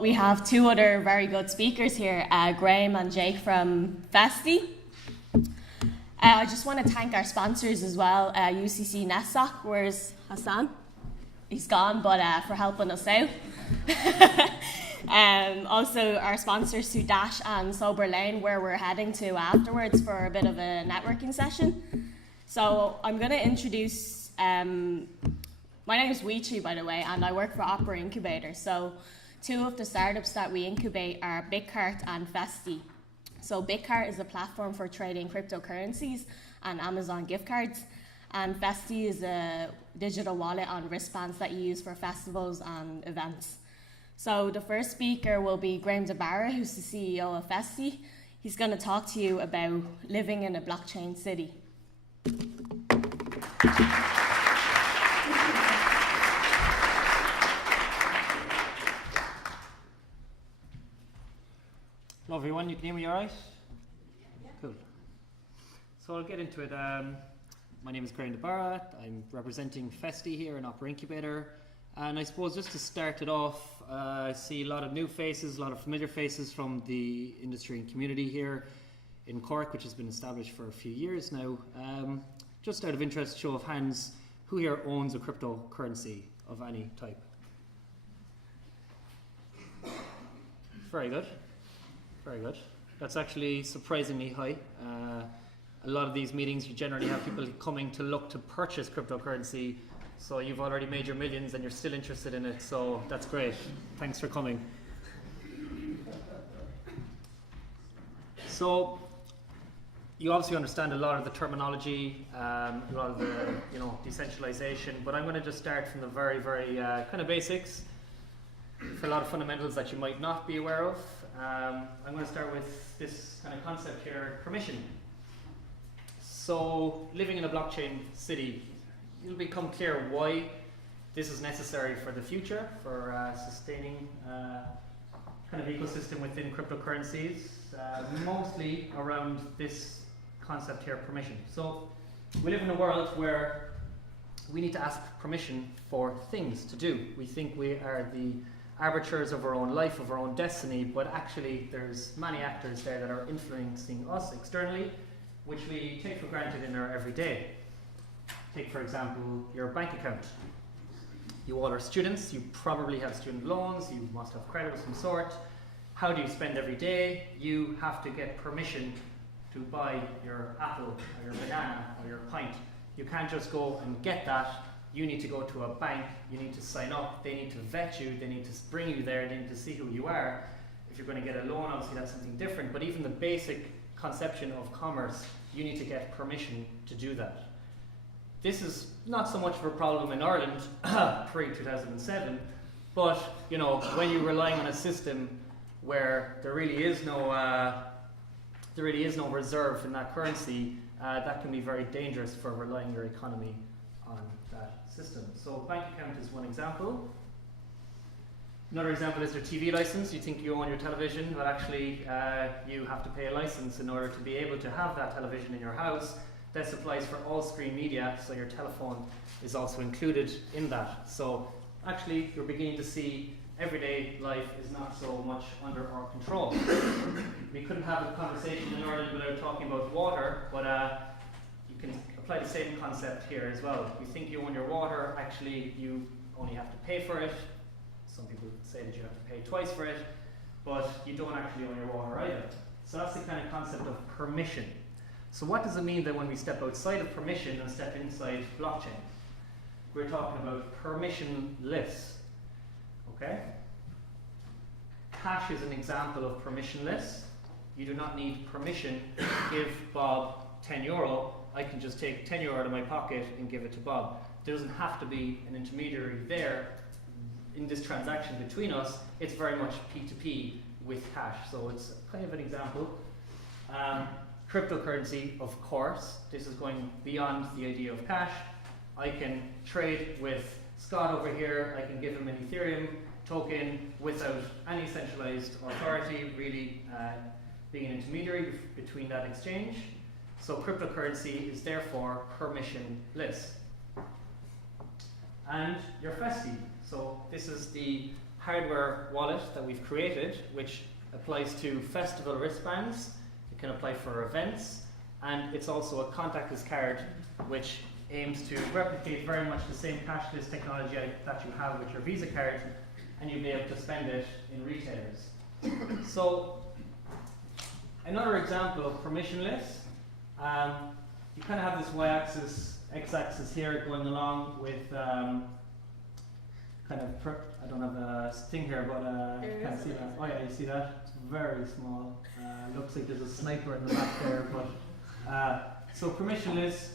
We have two other very good speakers here, Graham and Jake from Festy. I just want to thank our sponsors as well, UCC Nestsoc. Where's Hassan? He's gone, but for helping us out. Also our sponsors Sudash and Sober Lane, where we're heading to afterwards for a bit of a networking session. So I'm going to introduce, my name is Weechi, by the way, and I work for Opera Incubator. So two of the startups that we incubate are BitCart and Festy. So BitCart is a platform for trading cryptocurrencies and Amazon gift cards, and Festy is a digital wallet on wristbands that you use for festivals and events. So the first speaker will be Graham DeBarra, who's the CEO of Festy. He's going to talk to you about living in a blockchain city. Hello everyone, you can hear me all right? Yeah. Cool. So I'll get into it. My name is Graham DeBarra. I'm representing Festy here in Opera Incubator. And I suppose just to start it off, I see a lot of new faces, a lot of familiar faces from the industry and community here in Cork, which has been established for a few years now. Just out of interest, show of hands, who here owns a cryptocurrency of any type? Very good. Very good. That's actually surprisingly high. A lot of these meetings, you generally have people coming to look to purchase cryptocurrency. So you've already made your millions and you're still interested in it. So that's great. Thanks for coming. So you obviously understand a lot of the terminology, a lot of the decentralization. But I'm going to just start from the very, very kind of basics for a lot of fundamentals that you might not be aware of. I'm going to start with this kind of concept here, permission. So living in a blockchain city, it'll become clear why this is necessary for the future, for sustaining kind of ecosystem within cryptocurrencies, mostly around this concept here, permission. So we live in a world where we need to ask permission for things to do. We think we are the arbiters of our own life, of our own destiny, but actually there's many actors there that are influencing us externally, which we take for granted in our everyday. Take, for example, your bank account. You all are students, you probably have student loans, you must have credit of some sort. How do you spend every day? You have to get permission to buy your apple or your banana or your pint. You can't just go and get that. You need to go to a bank, you need to sign up, they need to vet you, they need to bring you there, they need to see who you are. If you're going to get a loan, obviously that's something different, but even the basic conception of commerce, you need to get permission to do that. This is not so much of a problem in Ireland pre-2007, but when you're relying on a system where there really is no reserve in that currency, that can be very dangerous for relying your economy on that system. So bank account is one example. Another example is your TV license. You think you own your television, but actually you have to pay a license in order to be able to have that television in your house. This applies for all screen media, so your telephone is also included in that. So actually you're beginning to see everyday life is not so much under our control. We couldn't have a conversation in Ireland without talking about water, but you can apply the same concept here as well. You think you own your water, actually you only have to pay for it. Some people say that you have to pay twice for it, but you don't actually own your water either. So that's the kind of concept of permission. So what does it mean that when we step outside of permission and step inside blockchain? We're talking about permissionless. Okay? Cash is an example of permissionless. You do not need permission to give Bob €10. I can just take €10 out of my pocket and give it to Bob. There doesn't have to be an intermediary there in this transaction between us. It's very much P2P with cash. So it's kind of an example. Cryptocurrency, of course, this is going beyond the idea of cash. I can trade with Scott over here. I can give him an Ethereum token without any centralized authority really being an intermediary between that exchange. So cryptocurrency is therefore permissionless. And your Festy. So this is the hardware wallet that we've created, which applies to festival wristbands. It can apply for events, and it's also a contactless card, which aims to replicate very much the same cashless technology that you have with your Visa card, and you'll be able to spend it in retailers. So, another example of permissionless, you kind of have this y-axis, x-axis here going along with I don't have a thing here, but you can't see that. Oh yeah, you see that? It's very small. Looks like there's a sniper in the back there, but so permissionless.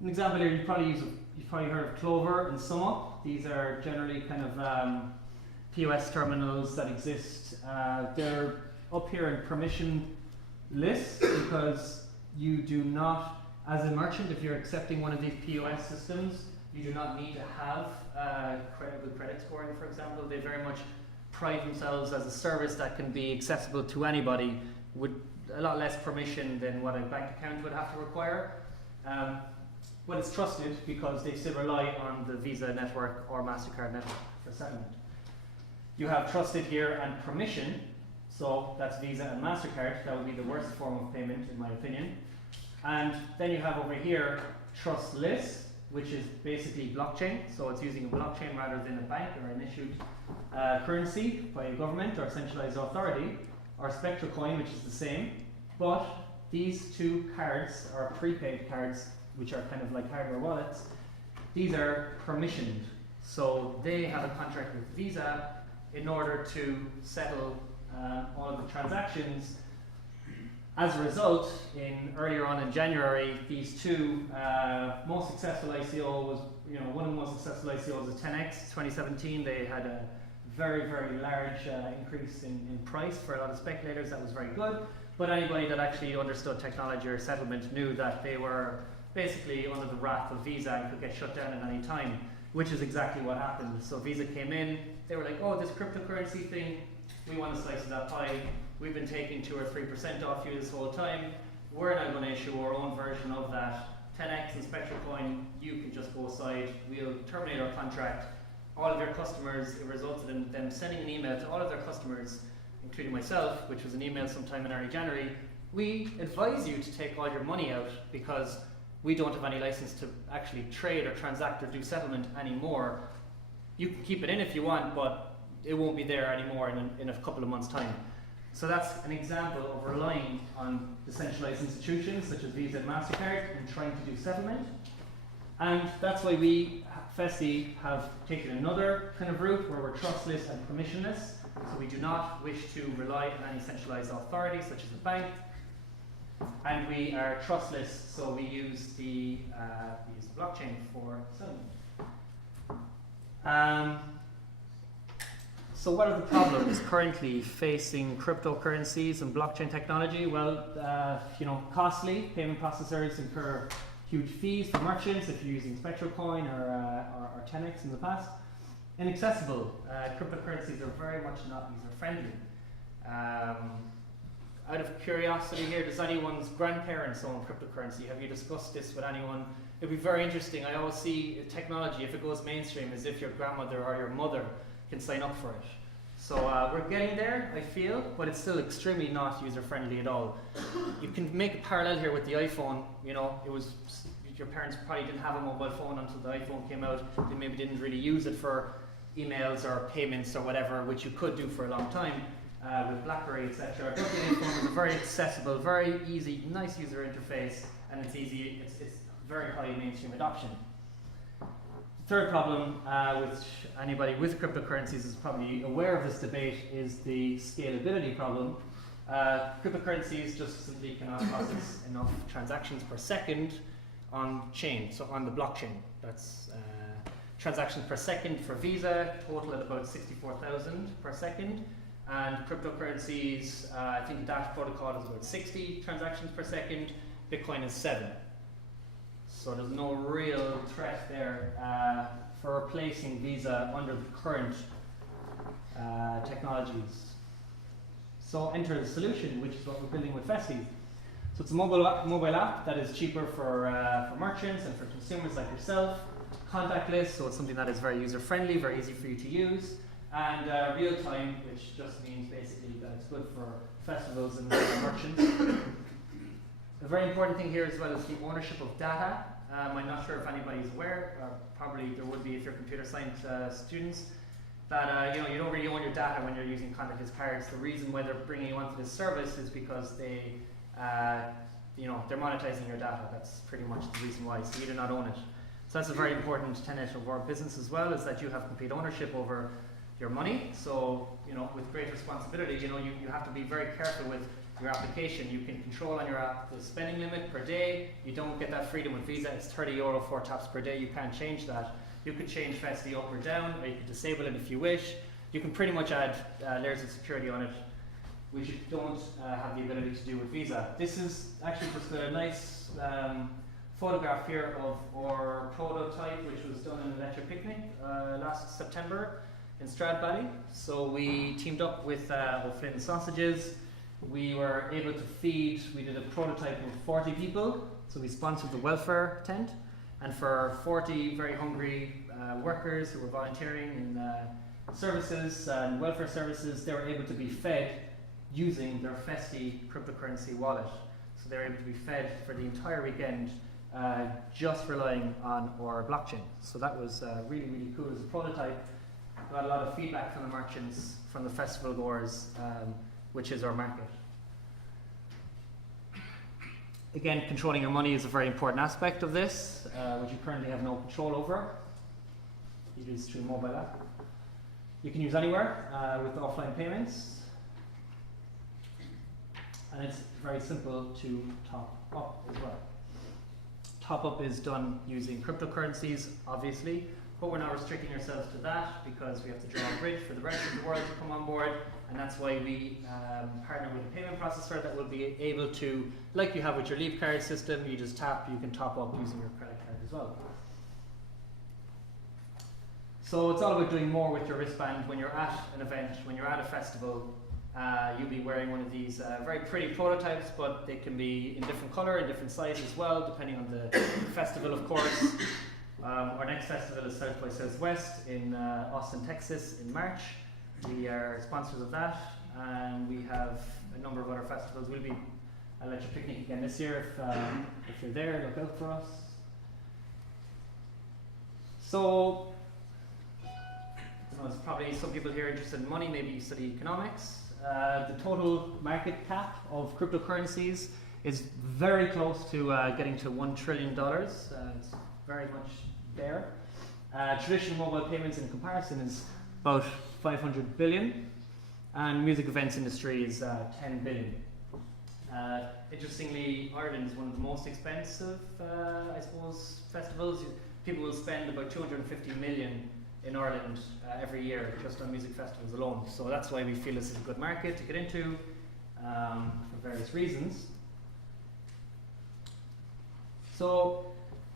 An example here, you've probably heard of Clover and SumUp. These are generally kind of POS terminals that exist. They're up here in permissionless because you do not, as a merchant, if you're accepting one of these POS systems, you do not need to have good credit scoring, for example. They very much pride themselves as a service that can be accessible to anybody with a lot less permission than what a bank account would have to require. But it's trusted because they still rely on the Visa network or MasterCard network for settlement. You have trusted here and permission, so that's Visa and MasterCard. That would be the worst form of payment in my opinion. And then you have over here trustless, which is basically blockchain. So it's using a blockchain rather than a bank or an issued currency by a government or a centralized authority, or Spectral coin, which is the same. But these two cards are prepaid cards, which are kind of like hardware wallets. These are permissioned. So they have a contract with Visa in order to settle all of the transactions. As a result, earlier on in January, these two most successful ICO was, one of the most successful ICOs was 10x 2017. They had a very, very large increase in price for a lot of speculators. That was very good. But anybody that actually understood technology or settlement knew that they were basically under the wrath of Visa and could get shut down at any time, which is exactly what happened. So Visa came in, they were like, oh, this cryptocurrency thing, we want a slice of that pie. We've been taking 2 or 3% off you this whole time. We're now going to issue our own version of that. 10x and Spectral coin, you can just go aside. We'll terminate our contract. All of your customers, it resulted in them sending an email to all of their customers, including myself, which was an email sometime in early January. We advise you to take all your money out because we don't have any license to actually trade or transact or do settlement anymore. You can keep it in if you want, but it won't be there anymore in a couple of months' time. So that's an example of relying on decentralized institutions such as Visa and MasterCard in trying to do settlement. And that's why we, Festy, have taken another kind of route where we're trustless and permissionless. So we do not wish to rely on any centralized authority such as a bank. And we are trustless, so we use the blockchain for settlement. So what are the problems currently facing cryptocurrencies and blockchain technology? Well, costly. Payment processors incur huge fees for merchants if you're using Spectral coin or 10x in the past. Inaccessible. Cryptocurrencies are very much not user-friendly. Out of curiosity here, does anyone's grandparents own cryptocurrency? Have you discussed this with anyone? It'd be very interesting. I always see technology, if it goes mainstream, as if your grandmother or your mother can sign up for it. So we're getting there, I feel, but it's still extremely not user-friendly at all. You can make a parallel here with the iPhone. Your parents probably didn't have a mobile phone until the iPhone came out. They maybe didn't really use it for emails or payments or whatever, which you could do for a long time. With BlackBerry, etc. But the iPhone is a very accessible, very easy, nice user interface, and it's easy. It's very high mainstream adoption. The third problem, which anybody with cryptocurrencies is probably aware of this debate, is the scalability problem. Cryptocurrencies just simply cannot process enough transactions per second on chain, so on the blockchain. That's transactions per second for Visa, total at about 64,000 per second. And cryptocurrencies, I think the Dash protocol is about 60 transactions per second, Bitcoin is 7. So there's no real threat there for replacing Visa under the current technologies. So enter the solution, which is what we're building with Festy. So it's a mobile app that is cheaper for merchants and for consumers like yourself, contactless, so it's something that is very user-friendly, very easy for you to use. and real time, which just means basically that it's good for festivals and merchants. A very important thing here as well is the ownership of data. I'm not sure if anybody's aware, or probably there would be if you're computer science students, that you don't really own your data when you're using contactless cards. The reason why they're bringing you onto this service is because they're monetizing your data. That's pretty much the reason why. So you do not own it. So that's a very important tenet of our business as well, is that you have complete ownership over your money. So with great responsibility, you have to be very careful with your application. You can control on your app the spending limit per day. You don't get that freedom with Visa. It's €30 4 taps per day. You can't change that. You could change Festy up or down, or you could disable it if you wish. You can pretty much add layers of security on it, which you don't have the ability to do with Visa. This is actually just a nice photograph here of our prototype, which was done in an electric picnic last September in Stradbally. So we teamed up with O'Flynn Sausages. We were able to feed, we did a prototype of 40 people, so we sponsored the welfare tent, and for 40 very hungry workers who were volunteering in services and welfare services, they were able to be fed using their Festy cryptocurrency wallet. So they were able to be fed for the entire weekend just relying on our blockchain. So that was really, really cool as a prototype. Got a lot of feedback from the merchants, from the festival goers, which is our market. Again, controlling your money is a very important aspect of this, which you currently have no control over. It is through a mobile app. You can use anywhere with offline payments. And it's very simple to top up as well. Top up is done using cryptocurrencies, obviously, but we're not restricting ourselves to that because we have to draw a bridge for the rest of the world to come on board, and that's why we partner with a payment processor that will be able to, like you have with your Leap card system, you just tap, you can top up using your credit card as well. So it's all about doing more with your wristband when you're at an event, when you're at a festival. You'll be wearing one of these very pretty prototypes, but they can be in different colour, in different size as well, depending on the festival, of course. Our next festival is South by Southwest in Austin, Texas in March. We are sponsors of that, and we have a number of other festivals. We'll be at Electric Picnic again this year. If you're there, look out for us. So, there's probably some people here interested in money, maybe you study economics. The total market cap of cryptocurrencies is very close to getting to $1 trillion. It's very much there. Traditional mobile payments in comparison is about 500 billion, and music events industry is 10 billion. Interestingly, Ireland is one of the most expensive, I suppose, festivals. People will spend about 250 million in Ireland every year just on music festivals alone. So that's why we feel this is a good market to get into for various reasons. So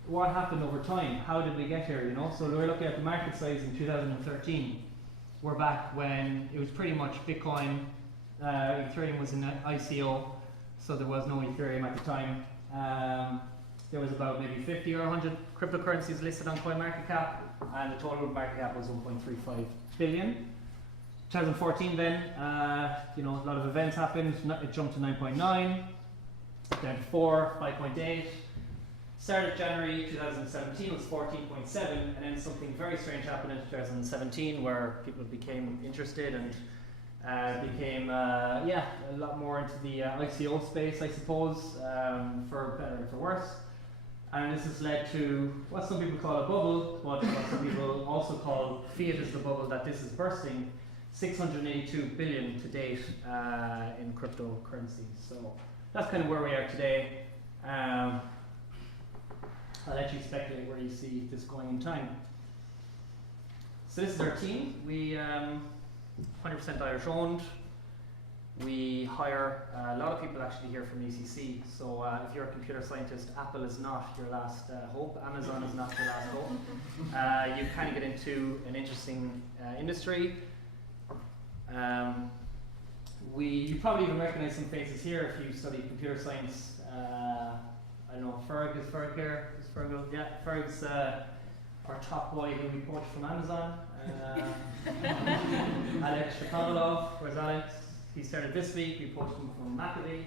what happened over time? How did we get here, So we're looking at the market size in 2013. We're back when it was pretty much Bitcoin, Ethereum was in ICO, so there was no Ethereum at the time. There was about maybe 50 or 100 cryptocurrencies listed on CoinMarketCap, and the total market cap was 1.35 billion. 2014 then, a lot of events happened. It jumped to 9.9, down to 4, 5.8. Started January 2017 was 14.7, and then something very strange happened in 2017 where people became interested and became a lot more into the ICO space, I suppose, for better or for worse. And this has led to what some people call a bubble, but what some people also call fiat is the bubble that this is bursting. 682 billion to date in cryptocurrencies. So that's kind of where we are today. I'll let you speculate where you see this going in time. So this is our team. We 100% Irish owned. We hire a lot of people actually here from UCC. So if you're a computer scientist, Apple is not your last hope. Amazon is not your last hope. You kind of get into an interesting industry. You probably even recognize some faces here if you study computer science. I don't know, Ferg, is Ferg here? Yeah, Ferg's our top boy who we poached from Amazon. Alex Shapovalov, where's Alex? He started this week, we poached him from Maccabee.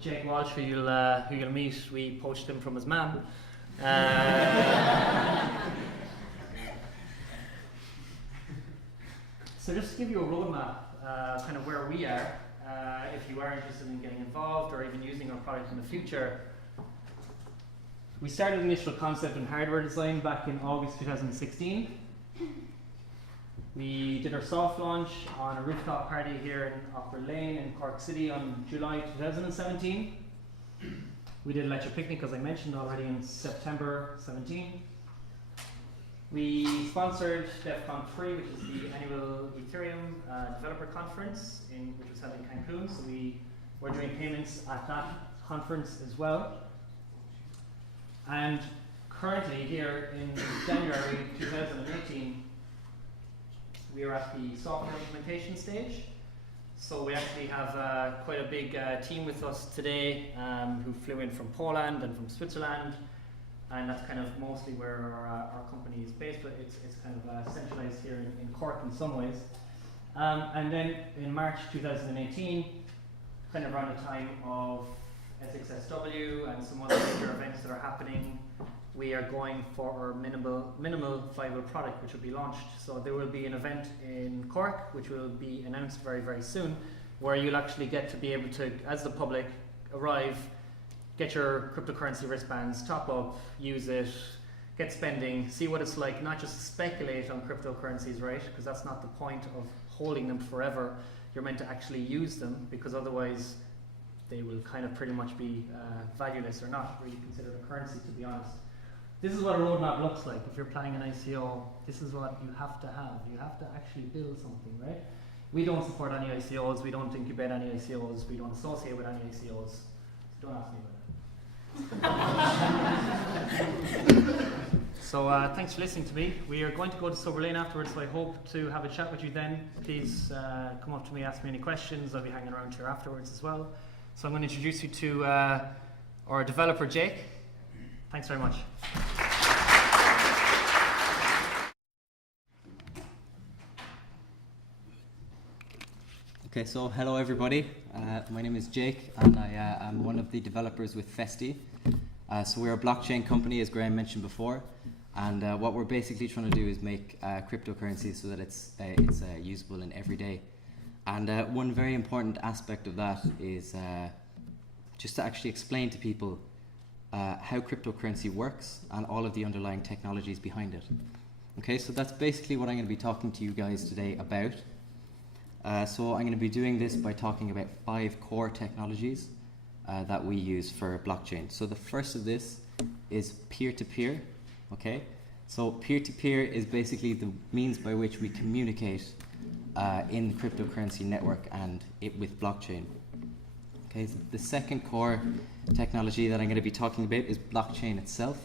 Jake Walsh, who you'll meet, we poached him from his mum. So just to give you a roadmap, kind of where we are, if you are interested in getting involved or even using our product in the future. We started initial concept and hardware design back in August 2016. We did our soft launch on a rooftop party here in Upper Lane in Cork City on July 2017. We did a lecture picnic, as I mentioned already, in September 17. We sponsored DEF CON 3, which is the annual Ethereum developer conference, which was held in Cancun. So we were doing payments at that conference as well. And currently here in January 2018, we are at the software implementation stage. So we actually have quite a big team with us today who flew in from Poland and from Switzerland. And that's kind of mostly where our company is based, but it's kind of centralized here in Cork in some ways. And then in March 2018, kind of around the time of SXSW and some other major events that are happening, we are going for our minimal viable product, which will be launched. So there will be an event in Cork, which will be announced very, very soon, where you'll actually get to be able to, as the public, arrive, get your cryptocurrency wristbands, top up, use it, get spending, see what it's like, not just speculate on cryptocurrencies, right? Because that's not the point of holding them forever. You're meant to actually use them, because otherwise they will kind of pretty much be valueless or not really considered a currency, to be honest. This is what a roadmap looks like. If you're planning an ICO, this is what you have to have. You have to actually build something, right? We don't support any ICOs, we don't incubate any ICOs, we don't associate with any ICOs. So don't ask me about that. So thanks for listening to me. We are going to go to Sober Lane afterwards, so I hope to have a chat with you then. Please come up to me, ask me any questions. I'll be hanging around here afterwards as well. So I'm going to introduce you to our developer, Jake. Thanks very much. Okay, so hello everybody. My name is Jake, and I am one of the developers with Festy. So we're a blockchain company, as Graham mentioned before, and what we're basically trying to do is make cryptocurrency so that it's usable in every day. And one very important aspect of that is just to actually explain to people how cryptocurrency works and all of the underlying technologies behind it. Okay, so that's basically what I'm going to be talking to you guys today about. So I'm going to be doing this by talking about 5 core technologies that we use for blockchain. So the first of this is peer-to-peer. Okay, so peer-to-peer is basically the means by which we communicate in the cryptocurrency network and with blockchain. Okay, so the second core technology that I'm going to be talking about is blockchain itself.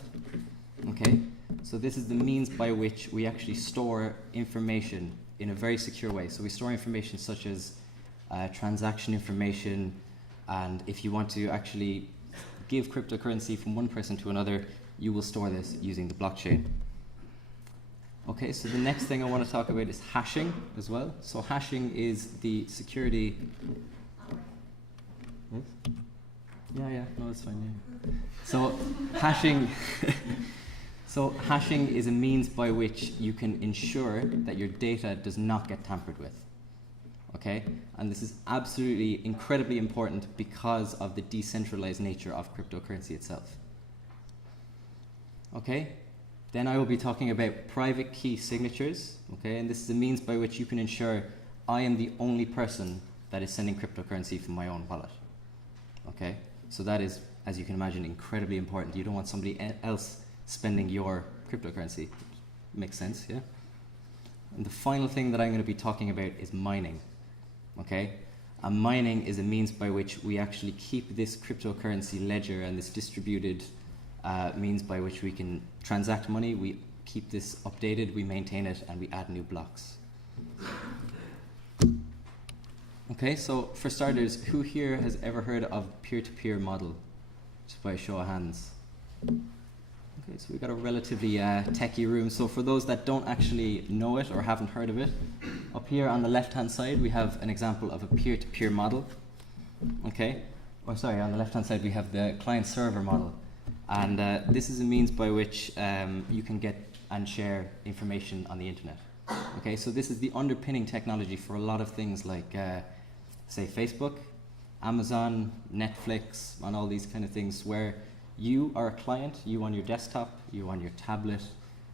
Okay, so this is the means by which we actually store information in a very secure way. So we store information such as transaction information, and if you want to actually give cryptocurrency from one person to another, you will store this using the blockchain. Okay, so the next thing I want to talk about is hashing as well. So hashing is the security. Yes? Yeah, no, it's fine. Yeah. So hashing. So hashing is a means by which you can ensure that your data does not get tampered with. Okay, and this is absolutely incredibly important because of the decentralized nature of cryptocurrency itself. Okay. Then I will be talking about private key signatures, okay, and this is a means by which you can ensure I am the only person that is sending cryptocurrency from my own wallet, okay. So that is, as you can imagine, incredibly important. You don't want somebody else spending your cryptocurrency. Makes sense, yeah? And the final thing that I'm going to be talking about is mining, okay. And mining is a means by which we actually keep this cryptocurrency ledger and this distributed means by which we can transact money. We keep this updated, we maintain it, and we add new blocks. Okay, so for starters, who here has ever heard of peer-to-peer model? Just by a show of hands. Okay, so we've got a relatively techie room. So for those that don't actually know it or haven't heard of it, up here on the left-hand side we have an example of a peer-to-peer model. Okay, oh sorry, on the left-hand side we have the client-server model, and this is a means by which you can get and share information on the internet. Okay, so this is the underpinning technology for a lot of things like, say, Facebook, Amazon, Netflix, and all these kind of things where you are a client, you on your desktop, you on your tablet,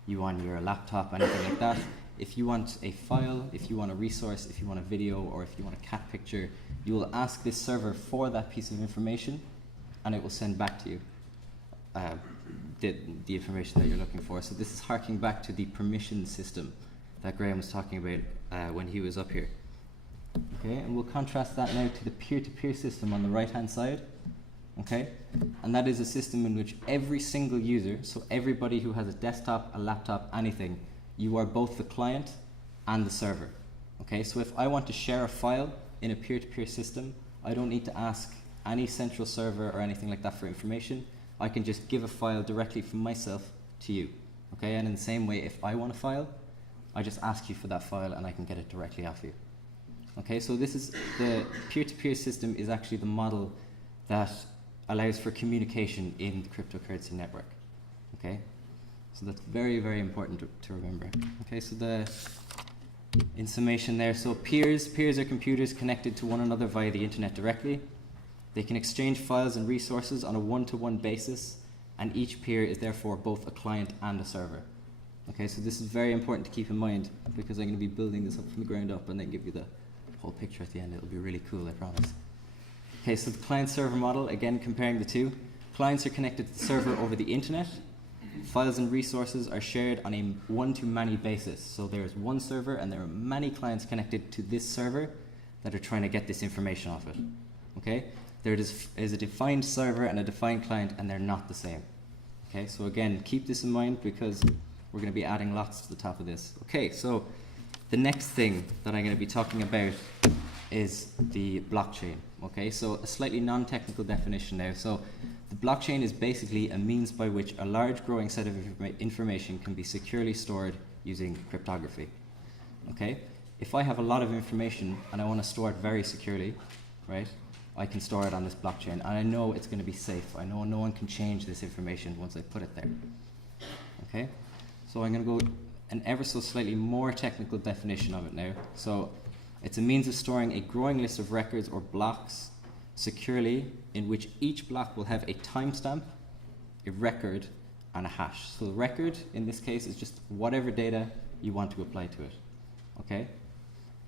you on your laptop, anything like that. If you want a file, if you want a resource, if you want a video, or if you want a cat picture, you will ask this server for that piece of information, and it will send back to you the information that you're looking for. So this is harking back to the permission system that Graham was talking about when he was up here. Okay, and we'll contrast that now to the peer-to-peer system on the right-hand side. Okay, and that is a system in which every single user, so everybody who has a desktop, a laptop, anything, you are both the client and the server. Okay, so if I want to share a file in a peer-to-peer system, I don't need to ask any central server or anything like that for information. I can just give a file directly from myself to you. Okay, and in the same way, if I want a file, I just ask you for that file and I can get it directly off you. Okay, so this is the peer-to-peer system is actually the model that allows for communication in the cryptocurrency network. Okay, so that's very, very important to remember. Okay, so in summation there, so peers are computers connected to one another via the internet directly. They can exchange files and resources on a one-to-one basis, and each peer is therefore both a client and a server. Okay, so this is very important to keep in mind because I'm going to be building this up from the ground up and then give you the whole picture at the end. It'll be really cool, I promise. Okay, so the client-server model, again comparing the two. Clients are connected to the server over the internet. Files and resources are shared on a one-to-many basis. So there's one server and there are many clients connected to this server that are trying to get this information off it. Okay, there is a defined server and a defined client, and they're not the same. Okay, so again, keep this in mind because we're going to be adding lots to the top of this. Okay, so the next thing that I'm going to be talking about is the blockchain. Okay, so a slightly non-technical definition now. So the blockchain is basically a means by which a large growing set of information can be securely stored using cryptography. Okay, if I have a lot of information and I want to store it very securely, right, I can store it on this blockchain and I know it's going to be safe. I know no one can change this information once I put it there. Okay, so I'm going to go an ever so slightly more technical definition of it now. So it's a means of storing a growing list of records or blocks securely in which each block will have a timestamp, a record, and a hash. So the record in this case is just whatever data you want to apply to it. Okay?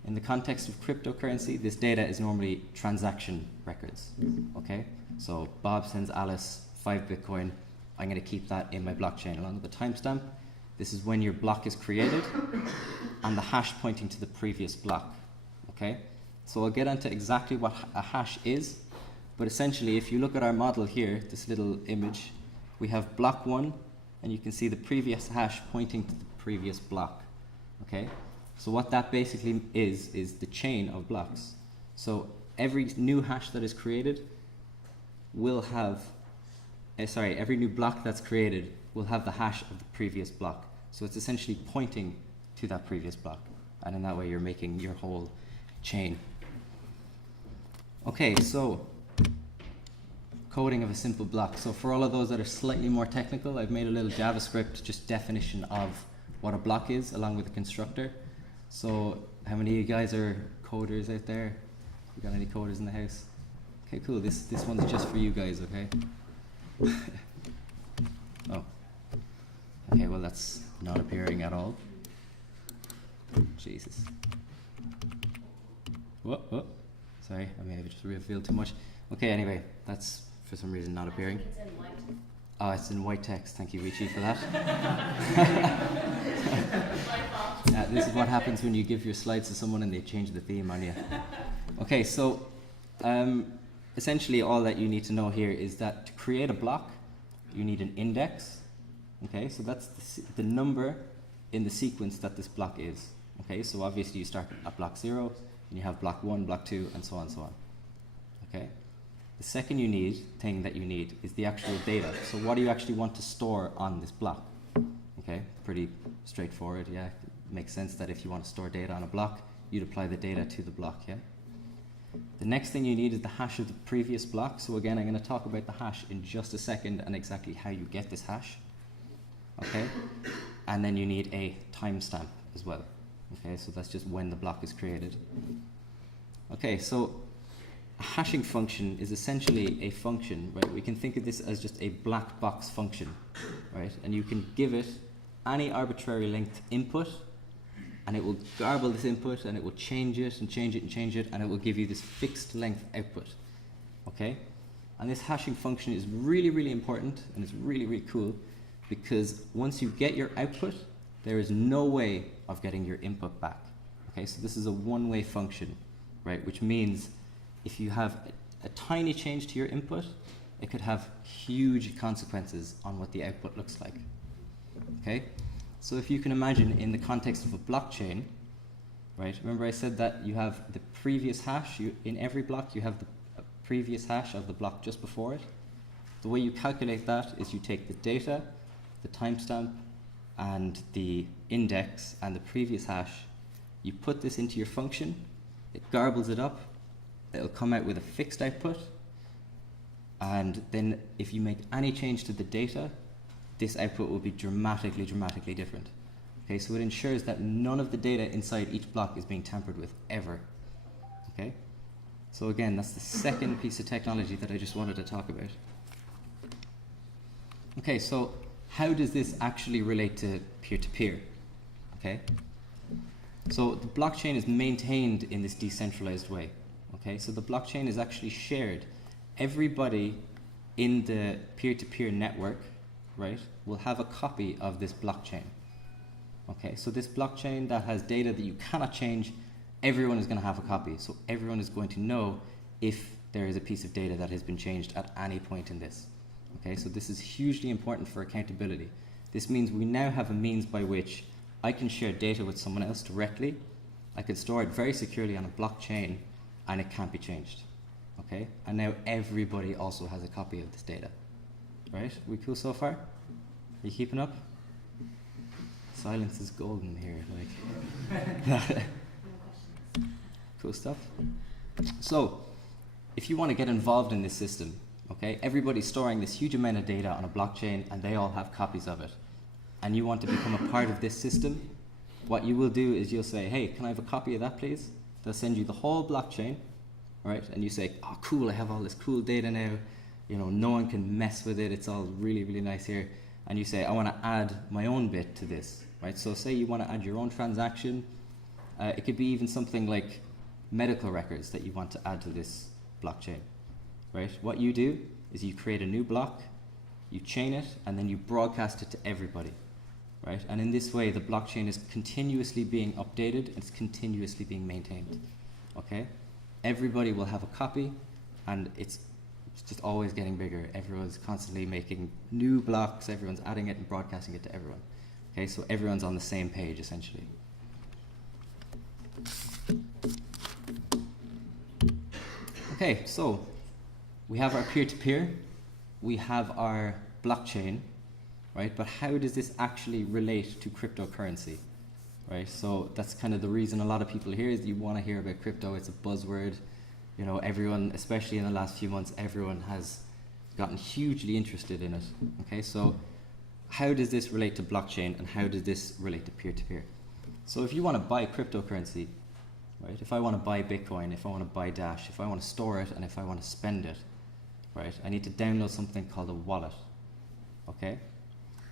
In the context of cryptocurrency, this data is normally transaction records. Okay? So Bob sends Alice 5 Bitcoin. I'm going to keep that in my blockchain along with the timestamp. This is when your block is created and the hash pointing to the previous block. Okay? So I'll get into exactly what a hash is, but essentially if you look at our model here, this little image, we have block 1 and you can see the previous hash pointing to the previous block. Okay? So what that basically is the chain of blocks. So every new hash that is created will have, every new block that's created will have the hash of the previous block. So it's essentially pointing to that previous block. And in that way you're making your whole chain. Okay, so coding of a simple block. So for all of those that are slightly more technical, I've made a little JavaScript just definition of what a block is along with the constructor. So how many of you guys are coders out there? You got any coders in the house? Okay, cool. This one's just for you guys, okay? Oh. Okay, well that's not appearing at all. Jesus. Whoa. Sorry, I may have just revealed too much. Okay, anyway, that's for some reason not appearing. It's in white. Oh, it's in white text. Thank you, Richie, for that. This is what happens when you give your slides to someone and they change the theme on you. Okay, so essentially all that you need to know here is that to create a block, you need an index. Okay, so that's the number in the sequence that this block is. Okay, so obviously you start at block 0, and you have block 1, block 2, and so on and so on. Okay, The second thing that you need is the actual data. So what do you actually want to store on this block? Okay, pretty straightforward, yeah. It makes sense that if you want to store data on a block, you'd apply the data to the block, yeah? The next thing you need is the hash of the previous block. So again, I'm going to talk about the hash in just a second and exactly how you get this hash. Okay? And then you need a timestamp as well. Okay, so that's just when the block is created. Okay, so a hashing function is essentially a function, right? We can think of this as just a black box function, right? And you can give it any arbitrary length input, and it will garble this input, and it will change it and change it and change it, and it will give you this fixed length output. Okay? And this hashing function is really, really important, and it's really, really cool, because once you get your output, there is no way of getting your input back. Okay, so this is a one-way function, right? Which means if you have a tiny change to your input, it could have huge consequences on what the output looks like. Okay? So if you can imagine in the context of a blockchain, right? Remember I said that you have the previous hash, in every block you have the previous hash of the block just before it. The way you calculate that is you take the data, the timestamp, and the index, and the previous hash. You put this into your function, it garbles it up, it'll come out with a fixed output, and then if you make any change to the data, this output will be dramatically different. Okay, so it ensures that none of the data inside each block is being tampered with, ever. Okay? So again, that's the second piece of technology that I just wanted to talk about. Okay, so how does this actually relate to peer-to-peer? Okay? So the blockchain is maintained in this decentralized way. Okay, so the blockchain is actually shared. Everybody in the peer-to-peer network, right, will have a copy of this blockchain. Okay, so this blockchain that has data that you cannot change, everyone is going to have a copy. So everyone is going to know if there is a piece of data that has been changed at any point in this. Okay, so this is hugely important for accountability. This means we now have a means by which I can share data with someone else directly. I can store it very securely on a blockchain, and it can't be changed. Okay, and now everybody also has a copy of this data. Right? We cool so far? Are you keeping up? Silence is golden here. Like, cool stuff. So, if you want to get involved in this system, okay, everybody's storing this huge amount of data on a blockchain, and they all have copies of it, and you want to become a part of this system, what you will do is you'll say, hey, can I have a copy of that, please? They'll send you the whole blockchain, right? And you say, oh, cool, I have all this cool data now. You know, no one can mess with it. It's all really, really nice here. And you say, I want to add my own bit to this, right? So say you want to add your own transaction. It could be even something like medical records that you want to add to this blockchain, right? What you do is you create a new block, you chain it, and then you broadcast it to everybody, right? And in this way, the blockchain is continuously being updated, and it's continuously being maintained, okay? Everybody will have a copy, and it's just always getting bigger. Everyone's constantly making new blocks, everyone's adding it and broadcasting it to everyone. Okay, so everyone's on the same page, essentially. Okay, so we have our peer-to-peer, we have our blockchain, right? But how does this actually relate to cryptocurrency, right? So that's kind of the reason a lot of people here is you want to hear about crypto. It's a buzzword. You know, everyone, especially in the last few months, everyone has gotten hugely interested in it. Okay, so how does this relate to blockchain, and how does this relate to peer-to-peer? So if you want to buy cryptocurrency, right? If I want to buy Bitcoin, if I want to buy Dash, if I want to store it, and if I want to spend it, right? I need to download something called a wallet. Okay,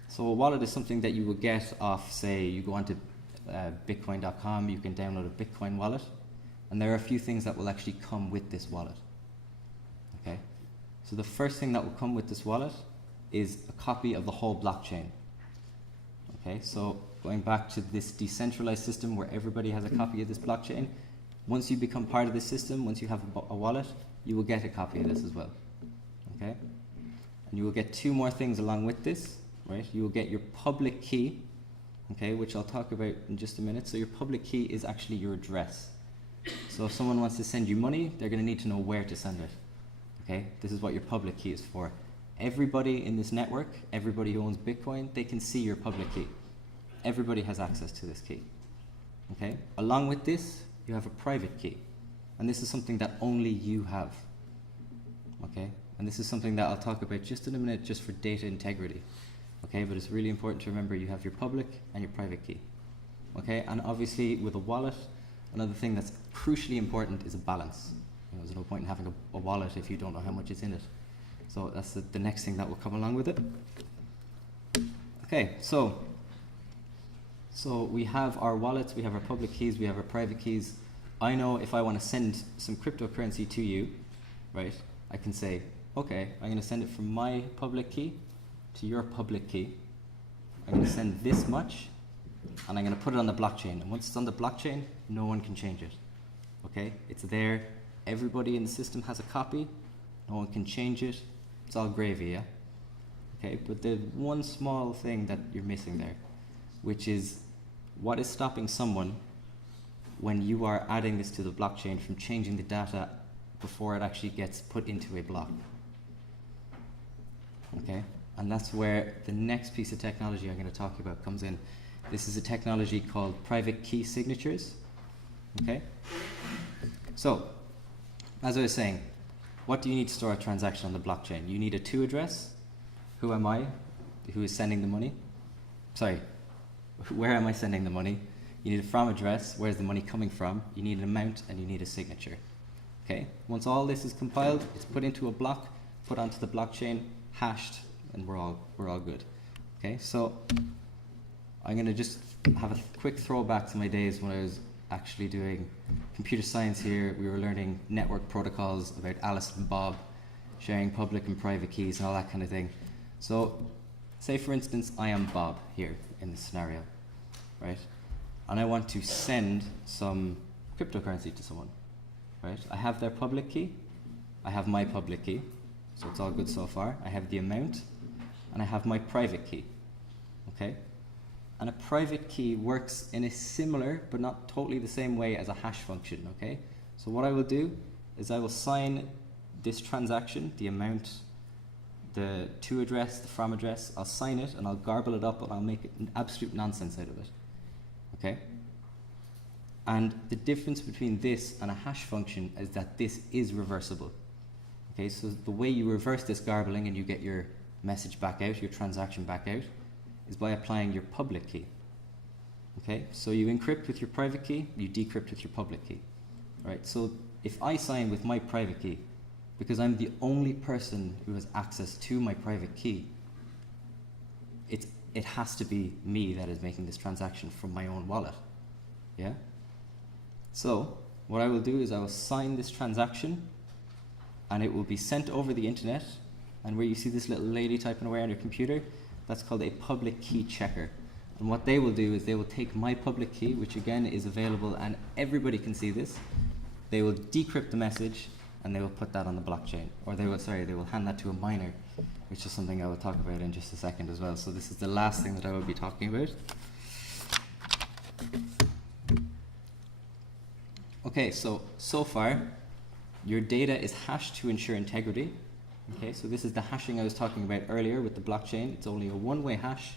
so a wallet is something that you will get off, say, you go onto bitcoin.com, you can download a Bitcoin wallet. And there are a few things that will actually come with this wallet. Okay? So the first thing that will come with this wallet is a copy of the whole blockchain. Okay? So going back to this decentralized system where everybody has a copy of this blockchain, once you become part of this system, once you have a wallet, you will get a copy of this as well. Okay? And you will get two more things along with this, right? You will get your public key, okay, which I'll talk about in just a minute. So your public key is actually your address. So if someone wants to send you money, they're going to need to know where to send it. Okay, this is what your public key is for. Everybody in this network, everybody who owns Bitcoin, they can see your public key. Everybody has access to this key. Okay, along with this, you have a private key, and this is something that only you have. Okay, and this is something that I'll talk about just in a minute, just for data integrity. Okay, but it's really important to remember you have your public and your private key. Okay, and obviously with a wallet, another thing that's crucially important is a balance. You know, there's no point in having a wallet if you don't know how much is in it. So that's the next thing that will come along with it. Okay, so we have our wallets, we have our public keys, we have our private keys. I know if I want to send some cryptocurrency to you, right, I can say, okay, I'm going to send it from my public key to your public key. I'm going to send this much, and I'm going to put it on the blockchain. And once it's on the blockchain, no one can change it. Okay, it's there. Everybody in the system has a copy. No one can change it. It's all gravy, yeah? Okay, but there's one small thing that you're missing there, which is what is stopping someone when you are adding this to the blockchain from changing the data before it actually gets put into a block. Okay, and that's where the next piece of technology I'm going to talk about comes in. This is a technology called private key signatures. Okay, so as I was saying, what do you need to store a transaction on the blockchain? You need a to address. Who am I? Who is sending the money? Sorry, where am I sending the money? You need a from address. Where's the money coming from? You need an amount, and you need a signature. Okay, once all this is compiled, it's put into a block, put onto the blockchain, hashed, and we're all good. Okay, so I'm going to just have a quick throwback to my days when I was actually doing computer science here. We were learning network protocols about Alice and Bob, sharing public and private keys and all that kind of thing. So say for instance I am Bob here in this scenario, right? And I want to send some cryptocurrency to someone, right? I have their public key, I have my public key, so it's all good so far. I have the amount, and I have my private key, okay? And a private key works in a similar, but not totally the same way as a hash function, okay? So what I will do is I will sign this transaction, the amount, the to address, the from address, I'll sign it and I'll garble it up and I'll make an absolute nonsense out of it, okay? And the difference between this and a hash function is that this is reversible, okay? So the way you reverse this garbling and you get your message back out, your transaction back out, is by applying your public key. Okay, so you encrypt with your private key, you decrypt with your public key. All right, so if I sign with my private key, because I'm the only person who has access to my private key, it has to be me that is making this transaction from my own wallet. Yeah? So what I will do is I will sign this transaction, and it will be sent over the internet, and where you see this little lady typing away on your computer, that's called a public key checker. And what they will do is they will take my public key, which again is available and everybody can see this. They will decrypt the message and they will put that on the blockchain. Or they will hand that to a miner, which is something I will talk about in just a second as well. So this is the last thing that I will be talking about. Okay, so far, your data is hashed to ensure integrity. Okay, so this is the hashing I was talking about earlier with the blockchain. It's only a one-way hash.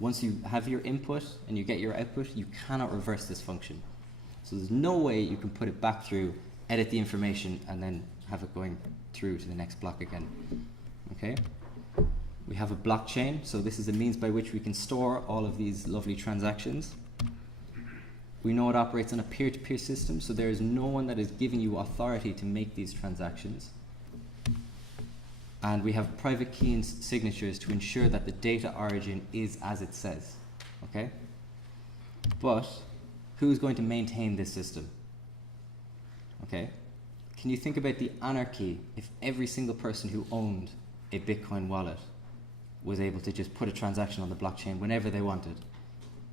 Once you have your input and you get your output, you cannot reverse this function. So there's no way you can put it back through, edit the information, and then have it going through to the next block again. Okay? We have a blockchain, so this is a means by which we can store all of these lovely transactions. We know it operates on a peer-to-peer system, so there is no one that is giving you authority to make these transactions. And we have private key and signatures to ensure that the data origin is as it says, okay? But who's going to maintain this system? Okay? Can you think about the anarchy if every single person who owned a Bitcoin wallet was able to just put a transaction on the blockchain whenever they wanted,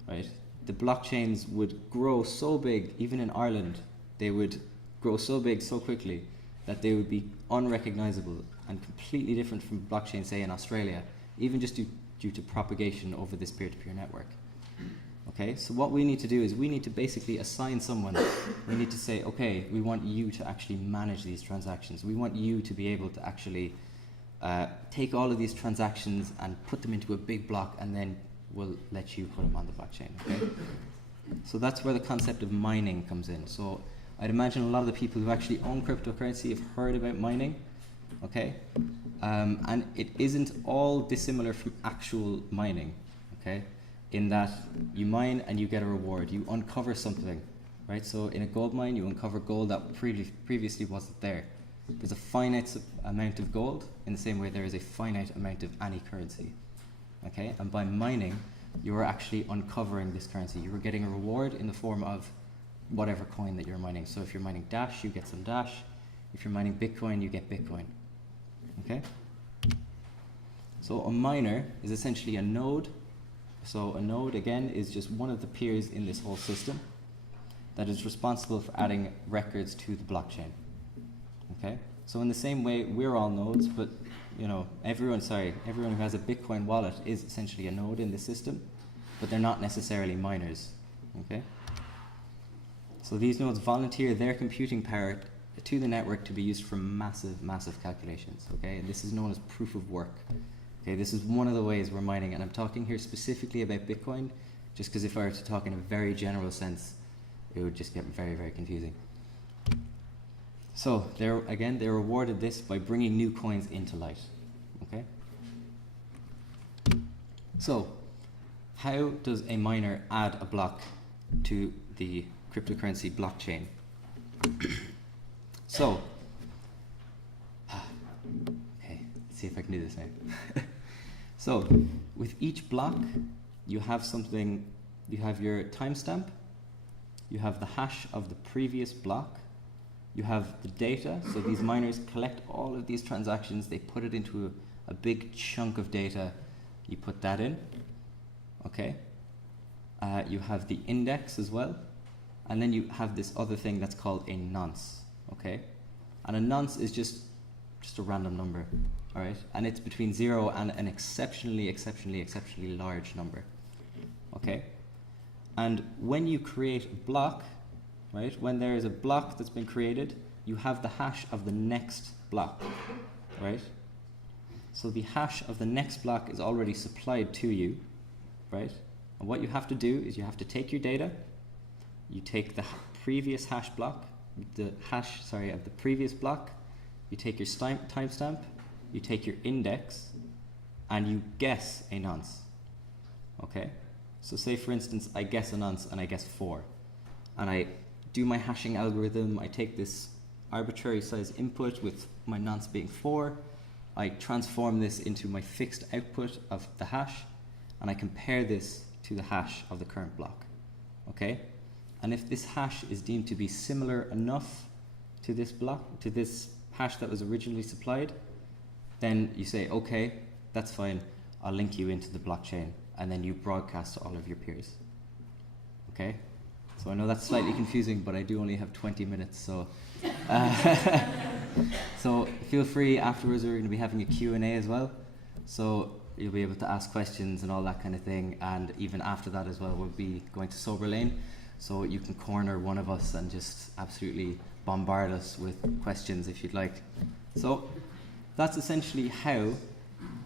right? The blockchains would grow so big, even in Ireland, they would grow so big so quickly that they would be unrecognizable and completely different from blockchain, say, in Australia, even just due to propagation over this peer-to-peer network. Okay, so what we need to do is we need to basically assign someone. We need to say, okay, we want you to actually manage these transactions. We want you to be able to actually take all of these transactions and put them into a big block, and then we'll let you put them on the blockchain. Okay, so that's where the concept of mining comes in. So I'd imagine a lot of the people who actually own cryptocurrency have heard about mining. Okay, and it isn't all dissimilar from actual mining. Okay, in that you mine and you get a reward. You uncover something, right? So in a gold mine, you uncover gold that previously wasn't there. There's a finite amount of gold in the same way there is a finite amount of any currency. Okay, and by mining, you are actually uncovering this currency. You are getting a reward in the form of whatever coin that you're mining. So if you're mining Dash, you get some Dash. If you're mining Bitcoin, you get Bitcoin. Okay? So a miner is essentially a node. So a node, again, is just one of the peers in this whole system that is responsible for adding records to the blockchain. Okay? So in the same way, we're all nodes, but everyone who has a Bitcoin wallet is essentially a node in the system, but they're not necessarily miners. Okay? So these nodes volunteer their computing power to the network to be used for massive, massive calculations. Okay? And this is known as proof of work. Okay, this is one of the ways we're mining, and I'm talking here specifically about Bitcoin, just because if I were to talk in a very general sense, it would just get very, very confusing. So they're rewarded this by bringing new coins into light. Okay. So, how does a miner add a block to the cryptocurrency blockchain? So, okay, let's see if I can do this now. So, with each block, you have something. You have your timestamp. You have the hash of the previous block. You have the data, so these miners collect all of these transactions, they put it into a big chunk of data, you put that in, okay? You have the index as well, and then you have this other thing that's called a nonce, okay? And a nonce is just a random number, all right? And it's between 0 and an exceptionally large number, okay? And when you create a block, right? When there is a block that's been created, you have the hash of the next block, right? So the hash of the next block is already supplied to you, right? And what you have to do is you have to take your data, you take the previous hash block, the hash, of the previous block, you take your timestamp, you take your index, and you guess a nonce, okay? So say for instance, I guess a nonce and I guess 4, and I do my hashing algorithm, I take this arbitrary size input with my nonce being 4, I transform this into my fixed output of the hash, and I compare this to the hash of the current block, okay? And if this hash is deemed to be similar enough to this block, to this hash that was originally supplied, then you say, okay, that's fine, I'll link you into the blockchain, and then you broadcast to all of your peers, okay? So I know that's slightly confusing, but I do only have 20 minutes, so so feel free afterwards. We're going to be having a Q&A as well, so you'll be able to ask questions and all that kind of thing, and even after that as well, we'll be going to Sober Lane, so you can corner one of us and just absolutely bombard us with questions if you'd like. So that's essentially how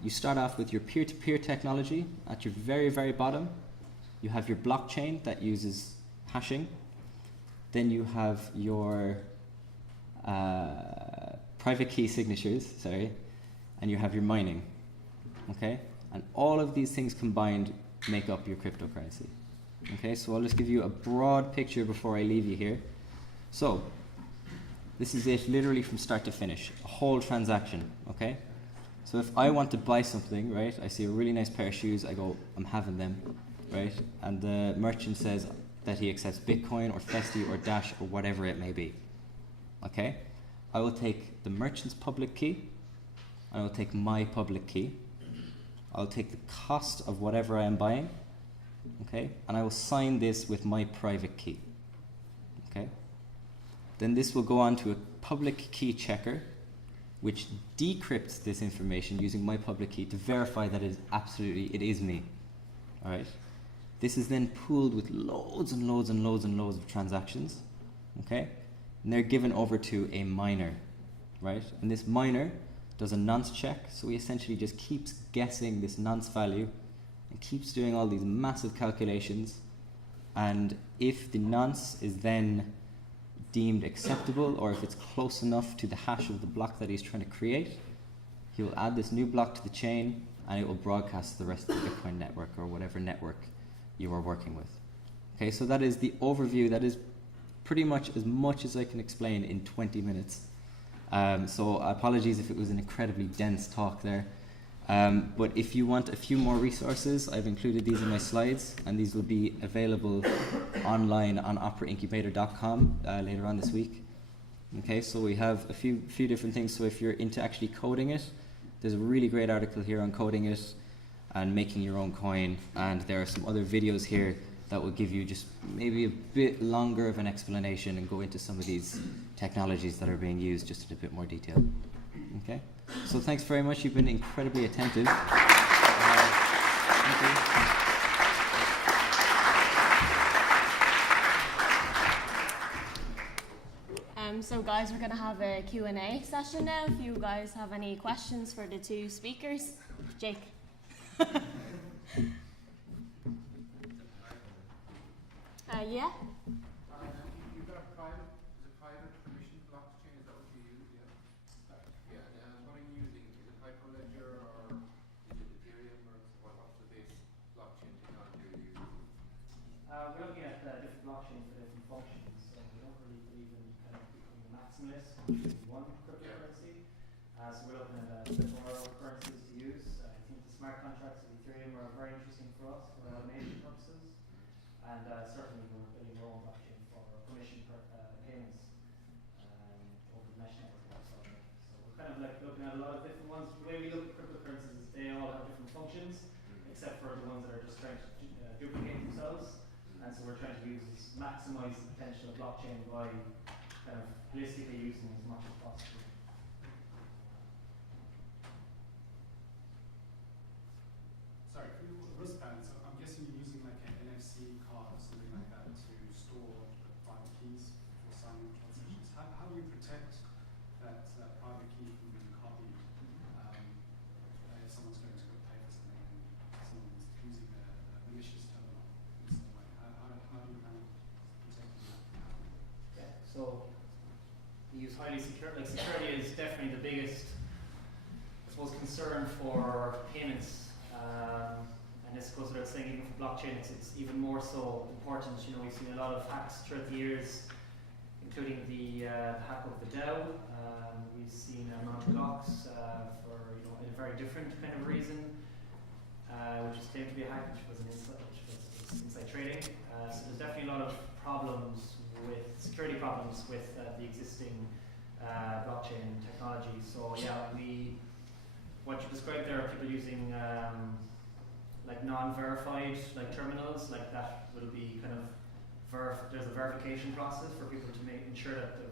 you start off with your peer-to-peer technology. At your very, very bottom, you have your blockchain that uses hashing, then you have your private key signatures, and you have your mining, okay? And all of these things combined make up your cryptocurrency, okay? So I'll just give you a broad picture before I leave you here. So this is it literally from start to finish, a whole transaction, okay? So if I want to buy something, right, I see a really nice pair of shoes, I go, I'm having them, right? And the merchant says that he accepts Bitcoin or Festy or Dash or whatever it may be. Okay? I will take the merchant's public key, I will take my public key, I'll take the cost of whatever I am buying, okay? And I will sign this with my private key. Okay? Then this will go on to a public key checker, which decrypts this information using my public key to verify that it is me. All right? This is then pooled with loads and loads and loads and loads of transactions, okay? And they're given over to a miner, right? And this miner does a nonce check, so he essentially just keeps guessing this nonce value and keeps doing all these massive calculations. And if the nonce is then deemed acceptable, or if it's close enough to the hash of the block that he's trying to create, he will add this new block to the chain, and it will broadcast to the rest of the Bitcoin network or whatever network you are working with. Okay, so that is the overview. That is pretty much as I can explain in 20 minutes. So apologies if it was an incredibly dense talk there. But if you want a few more resources, I've included these in my slides, and these will be available online on operaincubator.com later on this week. Okay, so we have a few different things. So if you're into actually coding it, there's a really great article here on coding it and making your own coin, and there are some other videos here that will give you just maybe a bit longer of an explanation and go into some of these technologies that are being used just in a bit more detail. Okay, so thanks very much. You've been incredibly attentive. Thank you. So guys, we're going to have a Q&A session now. If you guys have any questions for the two speakers. Jake. Yeah. You've got a private permission blockchain, is that what you use? Yeah. Yeah, and what are you using? Is it Hyperledger or is it Ethereum, or what's the base blockchain technology you're using? We're looking at different blockchains for different functions, so we don't really believe in kind of becoming a maximalist and choosing one cryptocurrency. So we're looking at a bit more currencies to use. I think the smart contracts of Ethereum are very interesting for us for automation purposes, and certainly we're building our own blockchain for permission payments over the mesh network. So we're kind of like looking at a lot of different ones. The way we look at cryptocurrencies is they all have different functions, except for the ones that are just trying to duplicate themselves. And so we're trying to maximize the potential of blockchain by kind of holistically using as much as possible. Sorry, for your wristband, so I'm guessing you're using like an NFC card or something like that to store private keys for signing transactions. How do you protect that private key from being copied if someone's going to go pay for something and someone's using a malicious terminal in some way? How do you kind of protect that? Yeah, so we use highly secure, like security is definitely the biggest, I suppose, concern for payments. And this goes without saying, even for blockchain, it's even more so important. You know, we've seen a lot of hacks throughout the years, including the hack of the DAO. We've seen Mt. Gox for a very different kind of reason, which was claimed to be a hack, which was inside trading. So there's definitely a lot of security problems with the existing blockchain technology. So yeah, what you described there are people using like non-verified terminals, like that will be kind of there's a verification process for people to ensure that the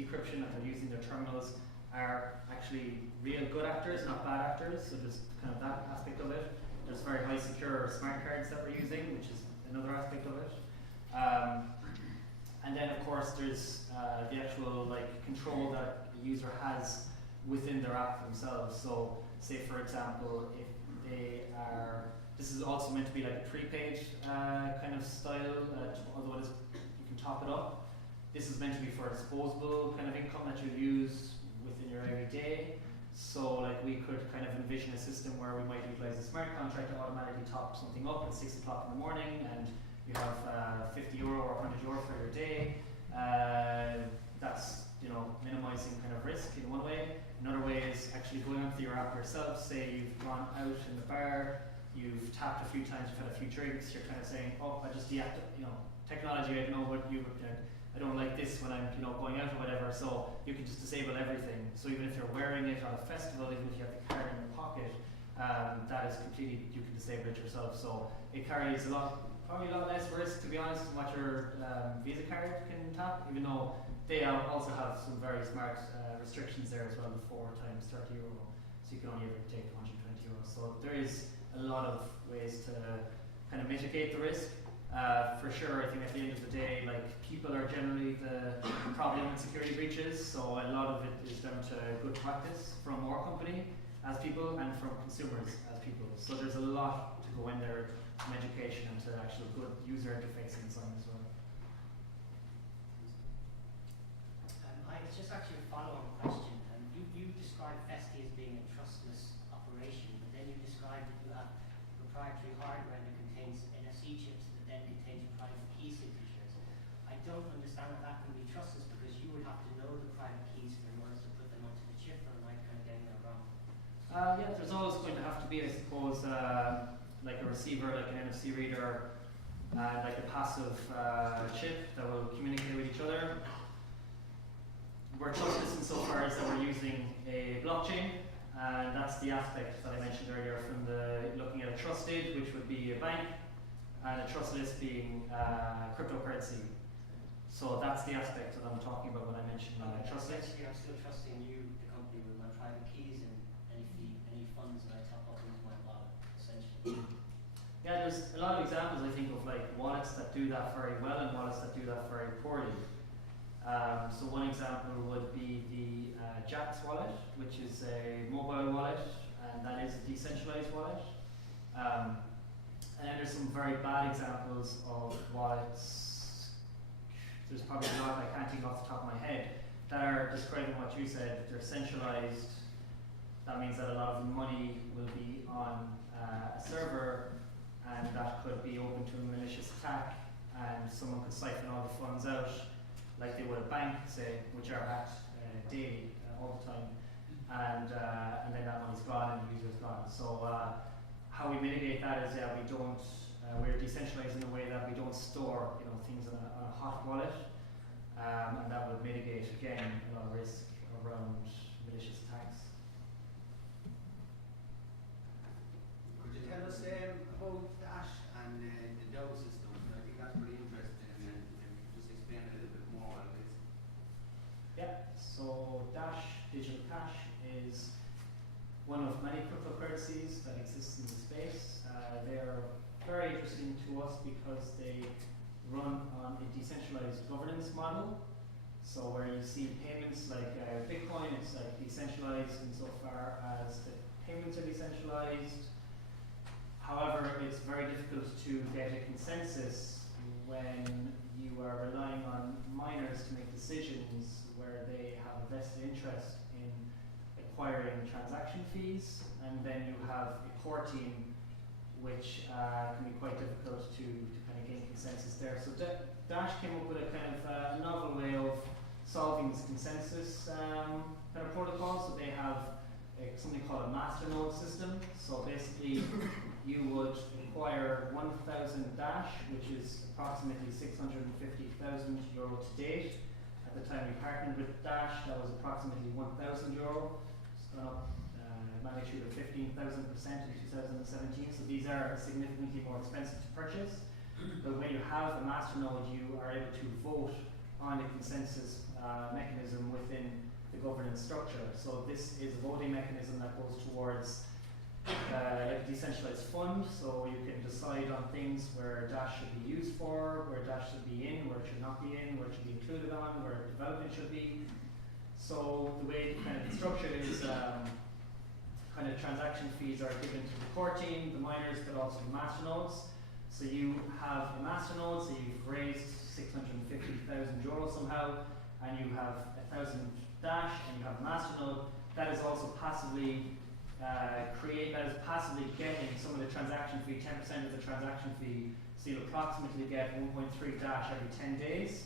decryption that they're using their terminals are actually real good actors, not bad actors. So there's kind of that aspect of it. There's very high secure smart cards that we're using, which is another aspect of it. And then of course there's the actual control that the user has within their app themselves. So say for example, if this is also meant to be like a prepaid kind of style, although you can top it up. This is meant to be for disposable kind of income that you'll use within your everyday. So we could kind of envision a system where we might utilize a smart contract to automatically top something up at 6 o'clock in the morning, and you have €50 or €100 for your day. That's minimizing kind of risk in one way. Another way is actually going onto your app yourself. Say you've gone out in the bar, you've tapped a few times, you've had a few drinks. You're kind of saying, "Oh, I just deactivate." Technology. I don't know what you. I don't like this when I'm going out or whatever. So you can just disable everything. So even if you're wearing it on a festival, even if you have the card in your pocket, that is completely. You can disable it yourself. So it carries probably a lot less risk, to be honest, than what your Visa card can tap. Even though they also have some very smart restrictions there as well, the 4 times €30, so you can only ever take €120. So there is a lot of ways to kind of mitigate the risk. For sure, I think at the end of the day, like, people are generally the problem in security breaches, so a lot of it is down to good practice from our company as people and from consumers as people. So there's a lot to go in there from education and to actual good user interface design as well. Hi, it's just actually a follow-on question. You described Festy as being a trustless operation, but then you described that you have proprietary hardware that contains NFC chips that then contains private key signatures. I don't understand how that can be trustless, because you would have to know the private keys in order to put them onto the chip, or am I kind of getting that wrong? Yeah, there's always going to have to be, I suppose, like a receiver, like an NFC reader, like a passive chip that will communicate with each other. We're trustless insofar as that we're using a blockchain, and that's the aspect that I mentioned earlier from the looking at a trusted, which would be a bank, and a trustless being cryptocurrency. So that's the aspect that I'm talking about when I mention trustless. Essentially, I'm still trusting you, the company, with my private keys and any funds that I top up into my wallet, essentially. Yeah, there's a lot of examples, I think, of like wallets that do that very well and wallets that do that very poorly. So one example would be the Jax wallet, which is a mobile wallet, and that is a decentralized wallet. And then there's some very bad examples of wallets. There's probably a lot I can't think off the top of my head that are describing what you said. They're centralized. That means that a lot of money will be on a server, and that could be open to a malicious attack, and someone could siphon all the funds out, like they would a bank, say, which are hacked daily, all the time, and then that money's gone and the user's gone. So how we mitigate that is, we don't, we're decentralized in a way that we don't store, things on a hot wallet, and that would mitigate, again, a lot of risk around malicious attacks. Could you tell us about Dash and the DAO system? I think that's pretty interesting, and just explain a little bit more what it is. Yeah, so Dash Digital Cash is one of many cryptocurrencies that exists in the space. They're very interesting to us because they run on a decentralized governance model. So where you see payments like Bitcoin, it's like decentralized insofar as the payments are decentralized. However, it's very difficult to get a consensus when you are relying on miners to make decisions where they have a vested interest in acquiring transaction fees, and then you have a core team which can be quite difficult to kind of gain consensus there. So Dash came up with a kind of novel way of solving this consensus kind of protocol. So they have something called a masternode system. So basically, you would acquire 1,000 Dash, which is approximately 650,000 euro to date. At the time we partnered with Dash, that was approximately 1,000 euro. It's gone up magnitude of 15,000% in 2017. So these are significantly more expensive to purchase. But when you have a masternode, you are able to vote on a consensus mechanism within the governance structure. So this is a voting mechanism that goes towards a decentralized fund, so you can decide on things where Dash should be used for, where Dash should be in, where it should not be in, where it should be included on, where development should be. So the way kind of structured is kind of transaction fees are given to the core team, the miners, but also the masternodes. So you have a masternode, so you've raised 650,000 euro somehow, and you have 1,000 Dash, and you have a masternode that is also passively passively getting some of the transaction fee, 10% of the transaction fee. So you'll approximately get 1.3 Dash every 10 days,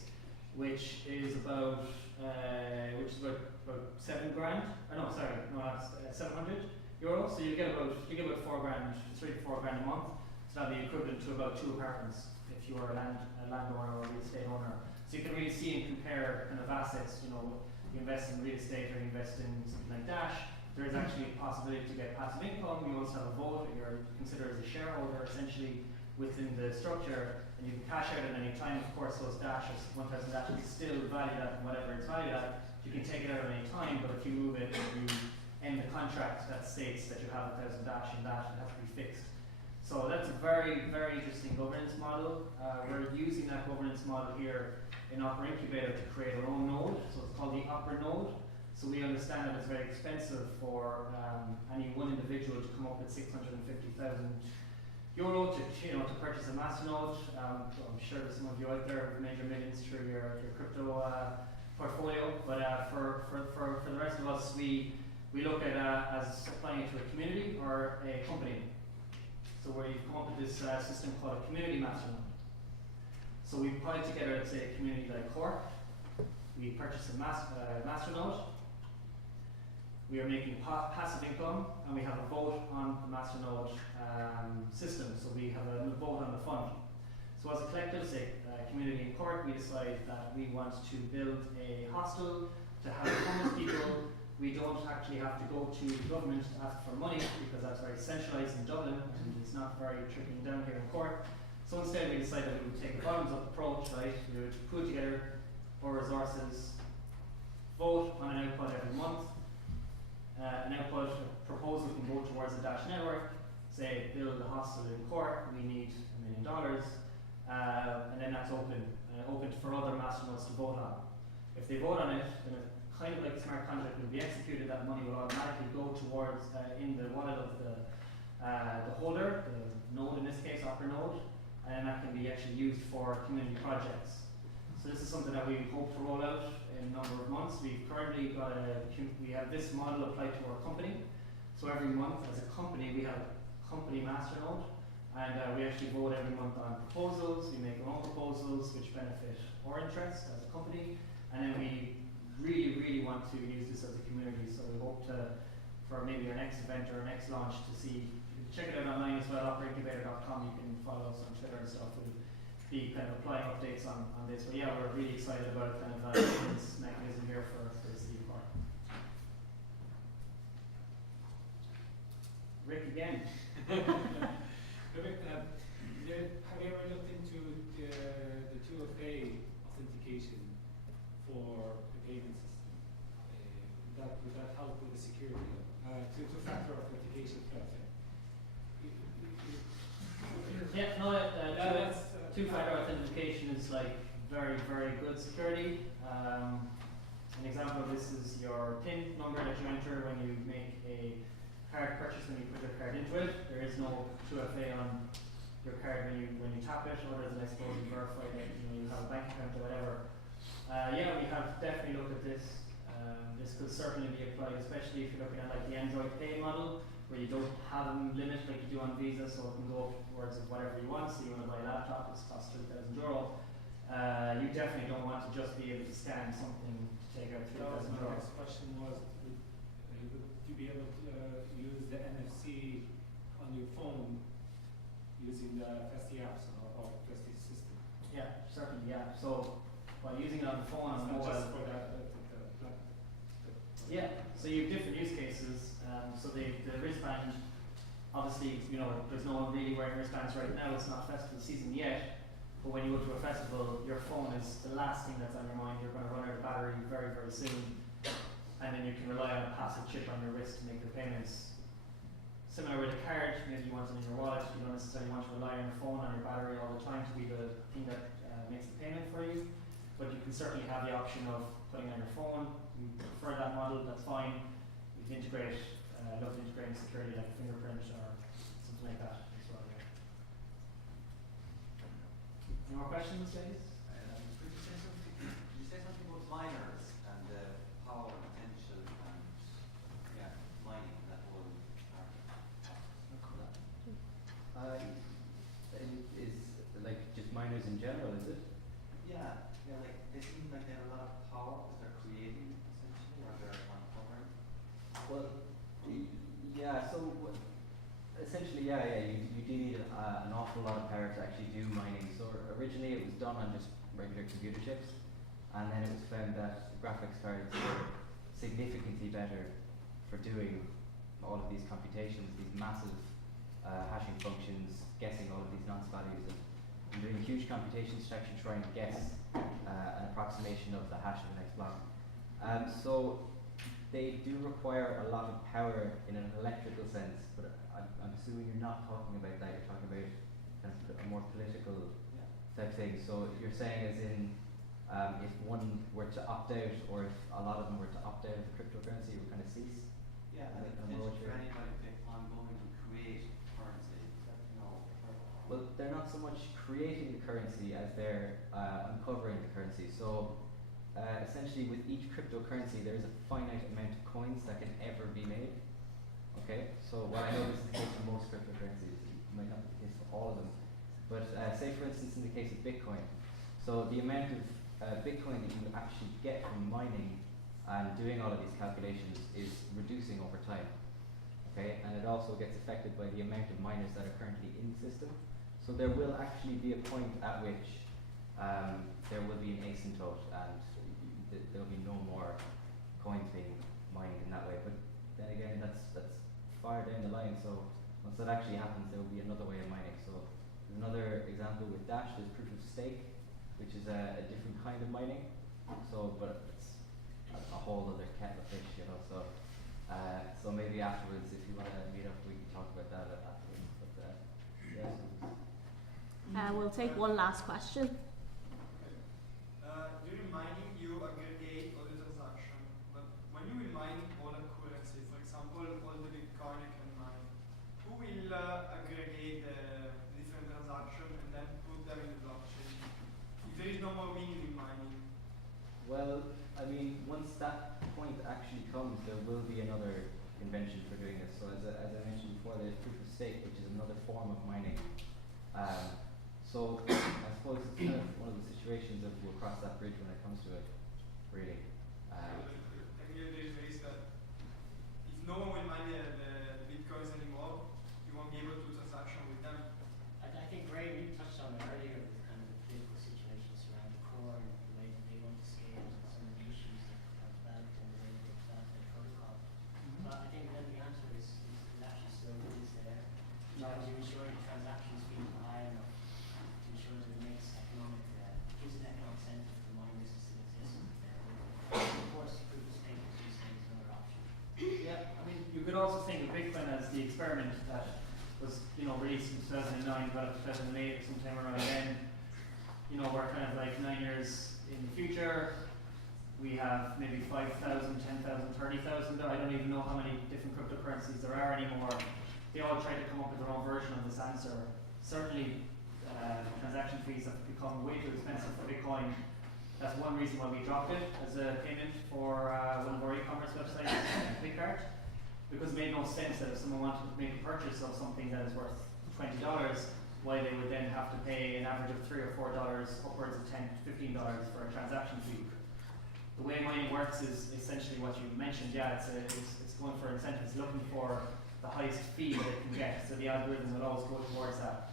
which is about about 7 grand. Or no, sorry, no, that's 700 euros. So you get about 4 grand, 3 to 4 grand a month. So that'd be equivalent to about 2 apartments if you are a landowner or a real estate owner. So you can really see and compare kind of assets. You invest in real estate or you invest in something like Dash. There is actually a possibility to get passive income. You also have a vote, and you're considered as a shareholder essentially within the structure, and you can cash out at any time. Of course, those Dashes, 1,000 Dashes, is still valued at whatever it's valued at. You can take it out at any time, but if you move it and you end the contract that states that you have 1,000 Dash in that, it has to be fixed. So that's a very, very interesting governance model. We're using that governance model here in Opera Incubator to create our own node. So it's called the Opera node. So we understand that it's very expensive for any one individual to come up with 650,000 euro to purchase a masternode. I'm sure there's some of you out there who've made your millions through your crypto portfolio. But for the rest of us, we look at as applying it to a community or a company. So where you've come up with this system called a community masternode. So we put it together, let's say, a community like Cork. We purchase a masternode. We are making passive income, and we have a vote on the masternode system. So we have a vote on the fund. So as a collective, say, community in Cork, we decide that we want to build a hostel to have homeless people. We don't actually have to go to the government to ask for money because that's very centralised in Dublin and it's not very trickling down here in Cork. So instead we decided that we would take a bottoms-up approach, right? We would put together our resources, vote on an output every month. An output proposal can go towards the Dash network, say build a hostel in Cork, we need $1 million, and then that's open for other masternodes to vote on. If they vote on it, then it kind of like a smart contract will be executed, that money will automatically go towards in the wallet of the holder, the node in this case, Opera node, and that can be actually used for community projects. So this is something that we hope to roll out in a number of months. We've currently got we have this model applied to our company. So every month as a company we have a company masternode, and we actually vote every month on proposals. We make our own proposals which benefit our interest as a company, and then we really want to use this as a community. So we hope to, for maybe our next event or our next launch, to see, you can check it out online as well, operaincubator.com. You can follow us on Twitter and stuff. We'll be kind of applying updates on this. But yeah, we're really excited about kind of this mechanism here for the city of Cork. Rick again. Rick, have you ever looked into the 2FA authentication for the payment system? Would that help with the security? Two-factor authentication, Yeah, no, two-factor authentication is like very, very good security. An example of this is your PIN number that you enter when you make a card purchase, when you put your card into it. There is no 2FA on your card when you tap it, other than I suppose you verify that you have a bank account or whatever. Yeah, we have definitely looked at this. This could certainly be applied, especially if you're looking at like the Android Pay model, where you don't have a limit like you do on Visa, so it can go upwards of whatever you want. So you want to buy a laptop, it's costs €3,000. You definitely don't want to just be able to scan something to take out €3,000. My next question was, would you be able to use the NFC on your phone using the Festy apps or Festy system? Yeah, certainly, yeah. So by using it on the phone and mobile. Just for that, Yeah, so you have different use cases. So the wristband, obviously, there's no one really wearing wristbands right now. It's not festival season yet. But when you go to a festival, your phone is the last thing that's on your mind. You're going to run out of battery very, very soon. And then you can rely on a passive chip on your wrist to make your payments. Similar with a card, maybe you want it in your wallet. You don't necessarily want to rely on your phone, on your battery all the time to be the thing that makes the payment for you. But you can certainly have the option of putting on your phone. You prefer that model, that's fine. You can integrate, love integrating security like fingerprint or something like that as well. Yeah. Any more questions, ladies? Could you say something about miners and power potential and mining that whole part? Is like just miners in general, is it? Yeah, like they seem like they have a lot of power because they're creating essentially, or they're uncovering. Well, yeah. So essentially, you do need an awful lot of power to actually do mining. So originally, it was done on just regular computer chips, and then it was found that graphics cards were significantly better for doing all of these computations, these massive hashing functions, guessing all of these nonce values, and doing huge computations to actually try and guess an approximation of the hash of the next block. So they do require a lot of power in an electrical sense, but I'm assuming you're not talking about that. You're talking about kind of a more political type thing. So you're saying as in if one were to opt out, or if a lot of them were to opt out of cryptocurrency, it would kind of cease? Yeah, I and don't know what for you're- anybody that's ongoing to create currency, Well, they're not so much creating the currency as they're uncovering the currency. So essentially with each cryptocurrency there is a finite amount of coins that can ever be made. Okay, so while I know this is the case for most cryptocurrencies, it might not be the case for all of them. But say for instance in the case of Bitcoin, so the amount of Bitcoin that you actually get from mining and doing all of these calculations is reducing over time. Okay, and it also gets affected by the amount of miners that are currently in the system. So there will actually be a point at which there will be an asymptote and there will be no more coins being mined in that way. But then again, that's far down the line. So once that actually happens, there will be another way of mining. So there's another example with Dash. There's proof of stake, which is a different kind of mining. So, but it's a whole other kettle of fish, you know. So, so maybe afterwards, if you want to meet up, we can talk about that afterwards. But yeah. We'll take one last question. During mining, you aggregate all the transaction, but when you will mine all the currency, for example, all the Bitcoin you can mine, who will aggregate the different transactions and then put them in the blockchain? If there is no more meaning in mining. Well, I mean, once that point actually comes, there will be another convention for doing this. So as I mentioned before, there's proof of stake, which is another form of mining. So I suppose it's kind of one of the situations of we'll cross that bridge when it comes to it, really. And here there is a risk that if no one will mine the Bitcoins anymore, you won't be able to transaction with them. I think, Ray, you touched on it earlier with kind of the political situation surrounding core and the way that they want to scale and some of the issues that have developed and the way they've developed their protocol. But I think then the answer is actually still is there. Trying to ensure the transactions being high enough to ensure that it makes economic, gives an economic incentive for miners to still exist. Of course, proof of stake is another option. Yeah, I mean, you could also think of Bitcoin as the experiment that was, released in 2009, developed in 2008, or sometime around then. We're kind of like 9 years in the future. We have maybe 5,000, 10,000, 30,000. I don't even know how many different cryptocurrencies there are anymore. They all try to come up with their own version of this answer. Certainly, transaction fees have become way too expensive for Bitcoin. That's one reason why we dropped it as a payment for one of our e-commerce websites, Pickart, because it made no sense that if someone wanted to make a purchase of something that is worth $20, why they would then have to pay an average of $3 or $4, upwards of $10 to $15 for a transaction fee. The way mining works is essentially what you mentioned. Yeah, it's going for incentives, looking for the highest fee that it can get. So the algorithm will always go towards that.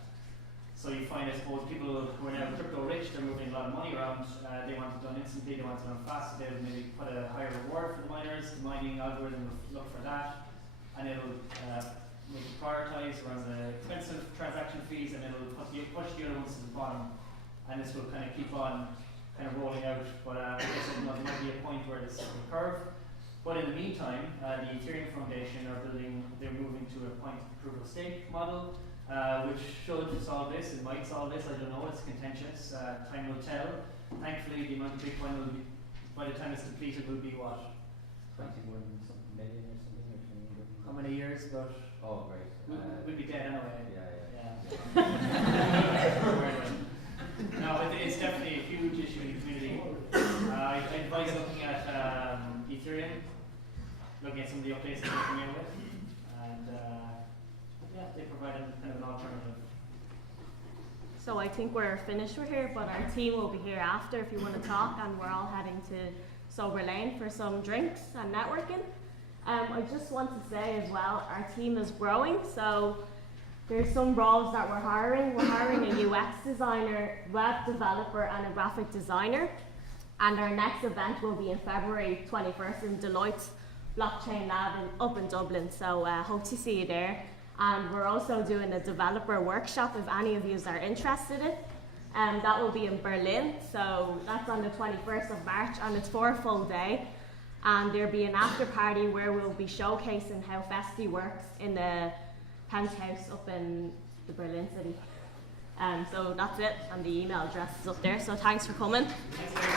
So you find, I suppose, people who are now crypto rich, they're moving a lot of money around. They want it done instantly, they want it done fast. So they would maybe put a higher reward for the miners. The mining algorithm will look for that, and it'll maybe prioritize around the expensive transaction fees, and it'll push the other ones to the bottom. And this will kind of keep on kind of rolling out. But I guess there might be a point where this will curve. But in the meantime, the Ethereum Foundation they're moving to a point proof of stake model, which should solve this. It might solve this, I don't know, it's contentious. Time will tell. Thankfully, the amount of Bitcoin will be, by the time it's completed, will be what? 21 something million or something? Or 20 How many years? But oh, right. we'll be dead anyway. Yeah. No, it's definitely a huge issue in the community. I advise looking at Ethereum, looking at some of the updates that they're coming in with, and they provide kind of an alternative. So I think we're finished with here, but our team will be here after if you want to talk, and we're all heading to Sober Lane for some drinks and networking. I just want to say as well, our team is growing, so there's some roles that we're hiring. We're hiring a UX designer, web developer, and a graphic designer. And our next event will be in February 21st in Deloitte's Blockchain Lab up in Dublin. So hope to see you there. And we're also doing a developer workshop if any of you are interested in it. That will be in Berlin. So that's on the 21st of March, and it's for a full day. and there'll be an after party where we'll be showcasing how Festy works in the penthouse up in the Berlin city. So that's it, and the email address is up there. So thanks for coming. Thanks very much.